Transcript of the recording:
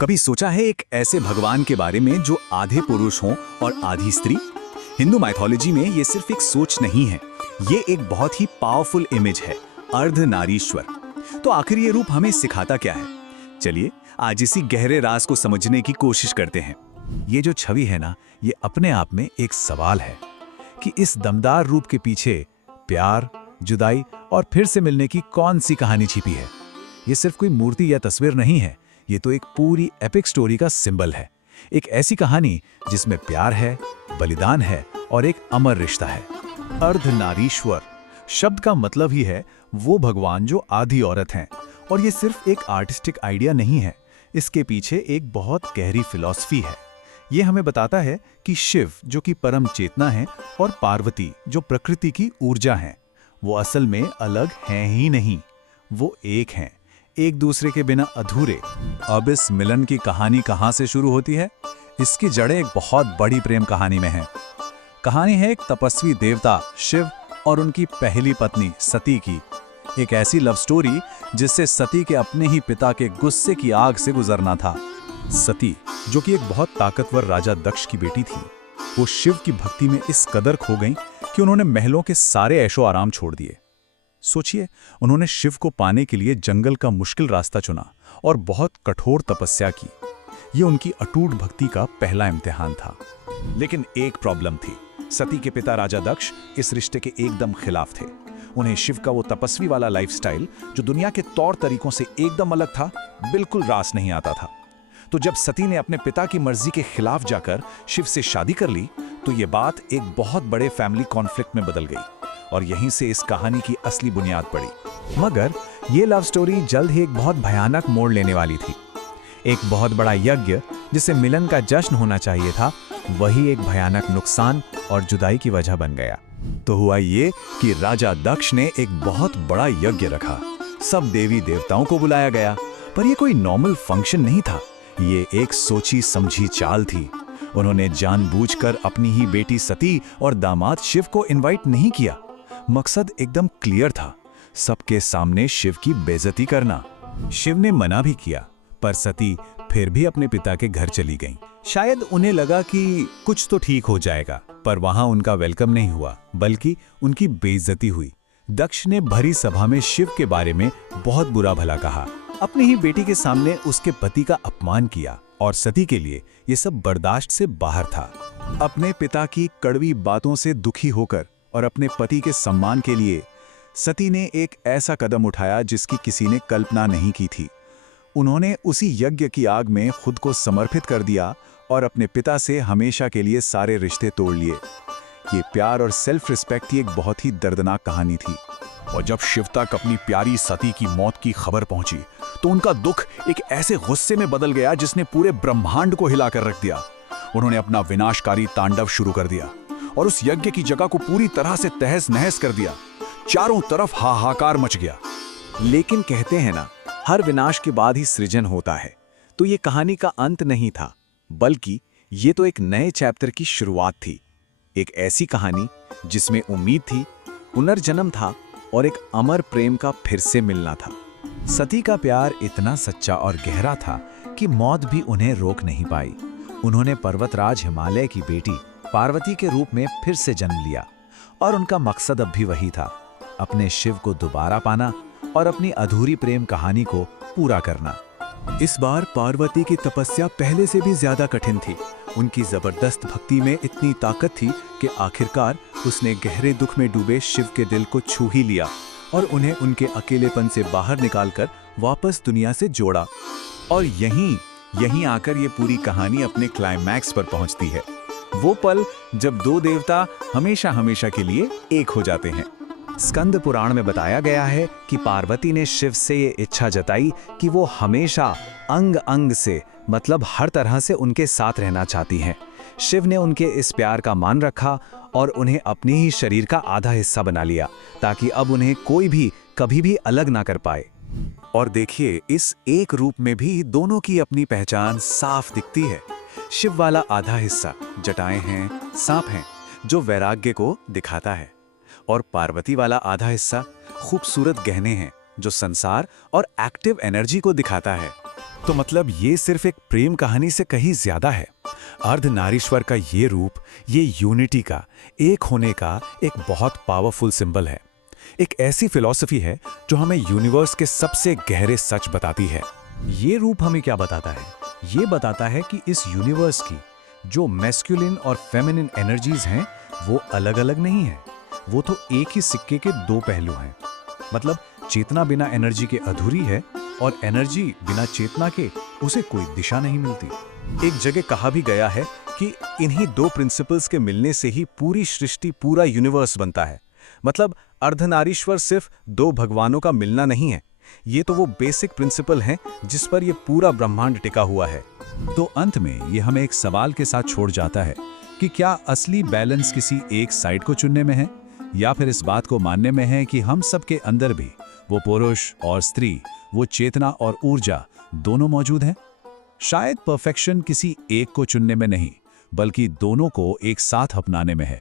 कभी सोचा है एक ऐसे भगवान के बारे में जो आधे पुरुष हों और आधी स्त्री? हिंदू माइथोलॉजी में ये सिर्फ एक सोच नहीं है, ये एक बहुत ही पावरफुल इमेज है, अर्धनारीश्वर। तो आखिर ये रूप हमें सिखाता क्या है? चलिए आज इसी गहरे राज को समझने की कोशिश करते हैं। ये जो छवि है ना, ये अपने आप में एक सवाल है कि इस दमदार रूप के पीछे प्यार, जुदाई और फिर से मिलने की कौन सी कहानी छिपी है। ये सिर्फ कोई मूर्ति या तस्वीर नहीं है, ये तो एक पूरी एपिक स्टोरी का सिंबल है। एक ऐसी कहानी जिसमें प्यार है, बलिदान है और एक अमर रिश्ता है। अर्धनारीश्वर शब्द का मतलब ही है वो भगवान जो आधी औरत हैं। और ये सिर्फ एक आर्टिस्टिक आइडिया नहीं है, इसके पीछे एक बहुत गहरी फिलॉसफी है। ये हमें बताता है कि शिव जो कि परम चेतना है और पार्वती जो प्रकृति की ऊर्जा है, वो असल में अलग हैं ही नहीं, वो एक हैं, एक दूसरे के बिना अधूरे। अब इस मिलन की कहानी कहाँ से शुरू होती है? इसकी जड़ें एक बहुत बड़ी प्रेम कहानी में हैं। कहानी है एक तपस्वी देवता शिव और उनकी पहली पत्नी सती की। एक ऐसी लव स्टोरी जिससे सती के अपने ही पिता के गुस्से की आग से गुजरना था। सती जो कि एक बहुत ताकतवर राजा दक्ष की बेटी थी, वो शिव की भक्ति में इस कदर खो गईं कि उन्होंने महलों के सारे ऐशो आराम छोड़ दिए। सोचिए, उन्होंने शिव को पाने के लिए जंगल का मुश्किल रास्ता चुना और बहुत कठोर तपस्या की। ये उनकी अटूट भक्ति का पहला इम्तिहान था। लेकिन एक प्रॉब्लम थी, सती के पिता राजा दक्ष इस रिश्ते के एकदम खिलाफ थे। उन्हें शिव का वो तपस्वी वाला लाइफस्टाइल जो दुनिया के तौर तरीकों से एकदम अलग था, बिल्कुल रास नहीं आता था। तो जब सती ने अपने पिता की मर्जी के खिलाफ जाकर शिव से शादी कर ली, तो ये बात एक बहुत बड़े फैमिली कॉन्फ्लिक्ट में बदल गई और यहीं से इस कहानी की असली बुनियाद पड़ी। मगर ये लव स्टोरी जल्द ही एक बहुत भयानक मोड़ लेने वाली थी। एक बहुत बड़ा यज्ञ जिसे मिलन का जश्न होना चाहिए था, वही एक भयानक नुकसान और जुदाई की वजह बन गया। तो हुआ ये कि राजा दक्ष ने एक बहुत बड़ा यज्ञ रखा। सब देवी देवताओं को बुलाया गया, पर यह कोई नॉर्मल फंक्शन नहीं था, ये एक सोची समझी चाल थी। उन्होंने जानबूझकर अपनी ही बेटी सती और दामाद शिव को इनवाइट नहीं किया। मकसद एकदम क्लियर था, सबके सामने शिव की बेइज्जती करना। शिव ने मना भी किया, पर सती फिर भी अपने पिता के घर चली गईं। शायद उन्हें लगा कि कुछ तो ठीक हो जाएगा, पर वहां उनका वेलकम नहीं हुआ, बल्कि उनकी बेइज्जती हुई। दक्ष ने भरी सभा में शिव के बारे में बहुत बुरा भला कहा, अपनी ही बेटी के सामने उसके पति का अपमान किया, और सती के लिए ये सब बर्दाश्त से बाहर था। अपने पिता की कड़वी बातों से दुखी होकर और अपने पति के सम्मान के लिए सती ने एक ऐसा कदम उठाया जिसकी किसी ने कल्पना नहीं की थी। उन्होंने उसी यज्ञ की आग में खुद को समर्पित कर दिया और अपने पिता से हमेशा के लिए सारे रिश्ते तोड़ लिए। ये प्यार और सेल्फ रिस्पेक्ट की एक बहुत ही दर्दनाक कहानी थी। और जब शिव तक अपनी प्यारी सती की मौत की खबर पहुंची, तो उनका दुख एक ऐसे गुस्से में बदल गया जिसने पूरे ब्रह्मांड को हिलाकर रख दिया। उन्होंने अपना विनाशकारी तांडव शुरू कर दिया और उस यज्ञ की जगह को पूरी तरह से तहस नहस कर दिया। चारों तरफ हाहाकार मच गया। लेकिन कहते हैं ना, हर विनाश के बाद ही सृजन होता है। तो ये कहानी का अंत नहीं था, बल्कि ये तो एक नए चैप्टर की शुरुआत थी। एक ऐसी कहानी जिसमें उम्मीद थी, पुनर्जन्म था और एक अमर प्रेम का फिर से मिलना था। सती का प्यार इतना सच्चा और गहरा था कि मौत भी उन्हें रोक नहीं पाई। उन्होंने पर्वतराज हिमालय की बेटी पार्वती के रूप में फिर से जन्म लिया और उनका मकसद अब भी वही था, अपने शिव को दोबारा पाना और अपनी अधूरी प्रेम कहानी को पूरा करना। इस बार पार्वती की तपस्या पहले से भी ज्यादा कठिन थी। उनकी जबरदस्त भक्ति में इतनी ताकत थी कि आखिरकार उसने गहरे दुख में डूबे शिव के दिल को छू ही लिया और उन्हें उनके अकेलेपन से बाहर निकालकर वापस दुनिया से जोड़ा। और यहीं आकर ये पूरी कहानी अपने क्लाइमैक्स पर पहुंचती है। वो पल जब दो देवता हमेशा हमेशा के लिए एक हो जाते हैं। स्कंद पुराण में बताया गया है कि पार्वती ने शिव से ये इच्छा जताई कि वो हमेशा अंग अंग से, मतलब हर तरह से उनके साथ रहना चाहती हैं। शिव ने उनके इस प्यार का मान रखा और उन्हें अपने ही शरीर का आधा हिस्सा बना लिया, ताकि अब उन्हें कोई भी कभी भी अलग ना कर पाए। और देखिए, इस एक रूप में भी दोनों की अपनी पहचान साफ दिखती है। शिव वाला आधा हिस्सा जटाएं हैं, सांप हैं, जो वैराग्य को दिखाता है, और पार्वती वाला आधा हिस्सा खूबसूरत गहने हैं, जो संसार और एक्टिव एनर्जी को दिखाता है। तो मतलब ये सिर्फ एक प्रेम कहानी से कहीं ज्यादा है। अर्धनारीश्वर का ये रूप, ये यूनिटी का, एक होने का एक बहुत पावरफुल सिंबल है। एक ऐसी फिलॉसफी है जो हमें यूनिवर्स के सबसे गहरे सच बताती है। ये रूप हमें क्या बताता है? ये बताता है कि इस यूनिवर्स की जो मैस्कुलिन और फेमिनिन एनर्जीज हैं वो अलग अलग नहीं है। वो तो एक ही सिक्के के दो पहलू हैं। मतलब चेतना बिना एनर्जी के अधूरी है और एनर्जी बिना चेतना के उसे कोई दिशा नहीं मिलती। एक जगह कहा भी गया है कि इन्हीं दो प्रिंसिपल्स के मिलने से ही पूरी सृष्टि, पूरा यूनिवर्स बनता है। मतलब अर्धनारीश्वर सिर्फ दो भगवानों का मिलना नहीं है, ये तो वो बेसिक प्रिंसिपल हैं जिस पर ये पूरा ब्रह्मांड टिका हुआ है। तो अंत में ये हमें एक सवाल के साथ छोड़ जाता है कि क्या असली बैलेंस किसी एक साइड को चुनने में है, या फिर इस बात को मानने में है कि हम सबके अंदर भी वो पुरुष और स्त्री, वो चेतना और ऊर्जा दोनों मौजूद हैं। शायद परफेक्शन किसी एक को चुनने में नहीं, बल्कि दोनों को एक साथ अपनाने में है।